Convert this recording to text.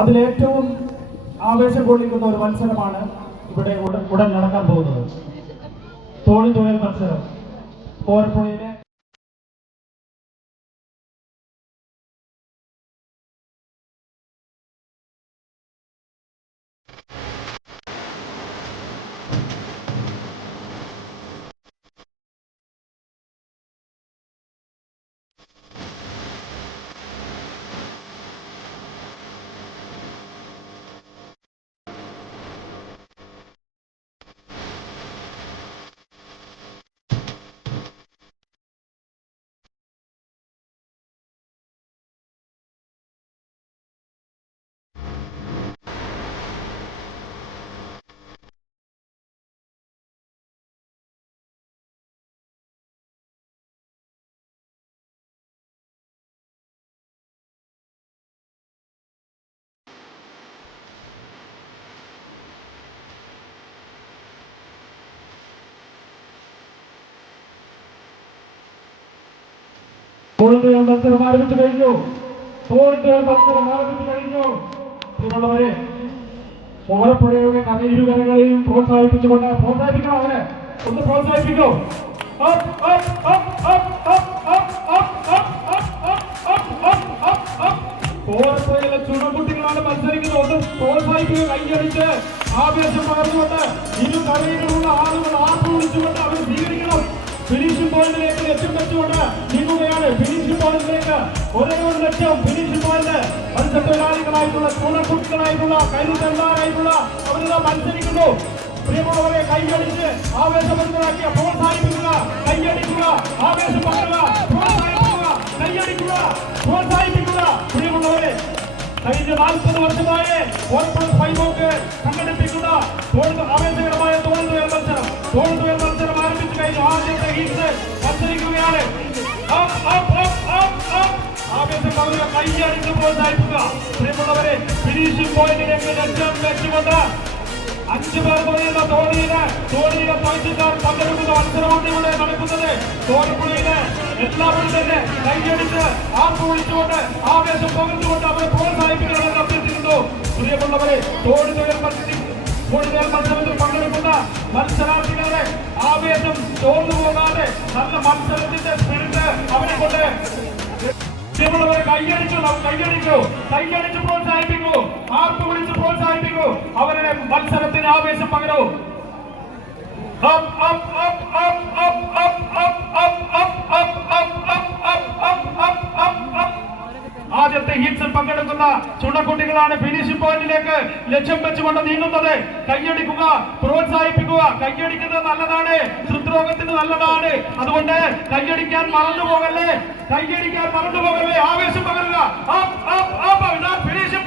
അതിലേറ്റവും ആവേശം കൊള്ളിക്കുന്ന ഒരു മത്സരമാണ് ഇവിടെ ഉടൻ നടക്കാൻ പോകുന്നത്. തോണി തുഴൽ മത്സരം. കോരപ്പുഴയിലെ മത്സരം ആരംഭിച്ചു കഴിഞ്ഞു. മത്സരം ആരംഭിച്ചു കഴിഞ്ഞു. ഇതുള്ളവരെ കോരപ്പുഴയുടെ ഇരുകരങ്ങളെയും പ്രോത്സാഹിപ്പിക്കണം. അവരെ ഒന്ന് പ്രോത്സാഹിപ്പിക്കൂ. കോരപ്പുഴയിലെ ചുണക്കുട്ടികളാണ് മത്സരിക്കുന്നത്. ഒന്ന് പ്രോത്സാഹിക്കുക. കൈയടിച്ച് ആവേശം പകർന്നുകൊണ്ട് ഇരു കരയിലുള്ള ആളുകൾ ആർപ്പ് വിളിച്ചുകൊണ്ട് അവർ സ്വീകരിക്കണം. ഫിനിഷിംഗ് പോയിന്റിലേക്ക് ലക്ഷ്യം വെച്ചുകൊണ്ട് നീങ്ങുകയാണ്. ഫിനിഷിംഗ് പോയിന്റിലേക്ക് ഒരേ ഒരു ലക്ഷ്യം. ഫിനിഷിംഗ് പോയിന്റ് മത്സ്യത്തൊഴിലാളികളായിട്ടുള്ള ചൂണക്കുട്ടികളായിട്ടുള്ള കരുതന്മാരായിട്ടുള്ള അവരെല്ലാം മത്സരിക്കുന്നു. പ്രിയമുള്ളവരെ കൈയടിച്ച് ആവേശഭരിതരാക്കിയ പ്രോത്സാഹിപ്പിക്കുക. കൈയടിക്കുക, ആവേശം പകരുക, പ്രോത്സാഹിപ്പിക്കുക, കൈയടിക്കുക, പ്രോത്സാഹിപ്പിക്കുക. പ്രിയമുള്ളവരെ കഴിഞ്ഞ 40 വർഷമായി ഫൈബോക്ക് സംഘടിപ്പിക്കുന്ന ആവേശകരമായ തോൽതുയൽ മത്സരം ആരംഭിച്ചു കഴിഞ്ഞു. ആദ്യത്തെ ഹീറ്റ്സ് മത്സരിക്കുകയാണ്. ആവേശം പകരുക, കൈയടിച്ച് പ്രോത്സാഹിപ്പിക്കുക. പ്രിയമുള്ളവരെ ഫിനിഷിംഗ് പോയിന്റിലേക്ക് ലക്ഷ്യം വെച്ചുകൊണ്ട് 5 പേർ പറയുന്ന തോണിയിലെ പൈസക്കാർ പങ്കെടുക്കുന്ന മത്സരമാണ് ഇവിടെ നടക്കുന്നത്. തോണിപ്പുഴയിലെ എല്ലാവരും തന്നെ കൈയടിച്ച് ആർപ്പ് വിളിച്ചുകൊണ്ട് ആവേശം പകർന്നുകൊണ്ട് അവരെ പ്രോത്സാഹിപ്പിക്കണമെന്ന് അഭ്യർത്ഥിക്കുന്നു. പ്രിയമുള്ളവരെ തോണിതുയൽ മത്സരത്തിൽ പങ്കെടുക്കുന്ന മത്സരാർത്ഥികളുടെ ആവേശം ചോർന്നു പോകാതെ നല്ല മത്സരത്തിന്റെ സ്പിരിറ്റ് അവരെ കൊണ്ട് പ്രിയമുള്ളവരെ കൈയടിച്ചു പ്രോത്സാഹിപ്പിക്കൂ. ആർപ്പ് വിളിച്ച് പ്രോത്സാഹിപ്പിക്കൂ. അവരുടെ മത്സരത്തിന് ആവേശം പകരൂ. ആദ്യത്തെ ഹീറ്റ്സിൽ പങ്കെടുക്കുന്ന ചുണക്കുട്ടികളാണ് ഫിനിഷിംഗ് പോയിന്റിലേക്ക് ലക്ഷ്യം വെച്ചുകൊണ്ട് നീങ്ങുന്നത്. കൈയടിക്കുക, പ്രോത്സാഹിപ്പിക്കുക. കൈയടിക്കുന്നത് നല്ലതാണ്, ഹൃദ്രോഗത്തിന് നല്ലതാണ്. അതുകൊണ്ട് കൈയടിക്കാൻ മറന്നുപോകല്ലേ. ആവേശം പകരുക. ഫിനിഷിംഗ്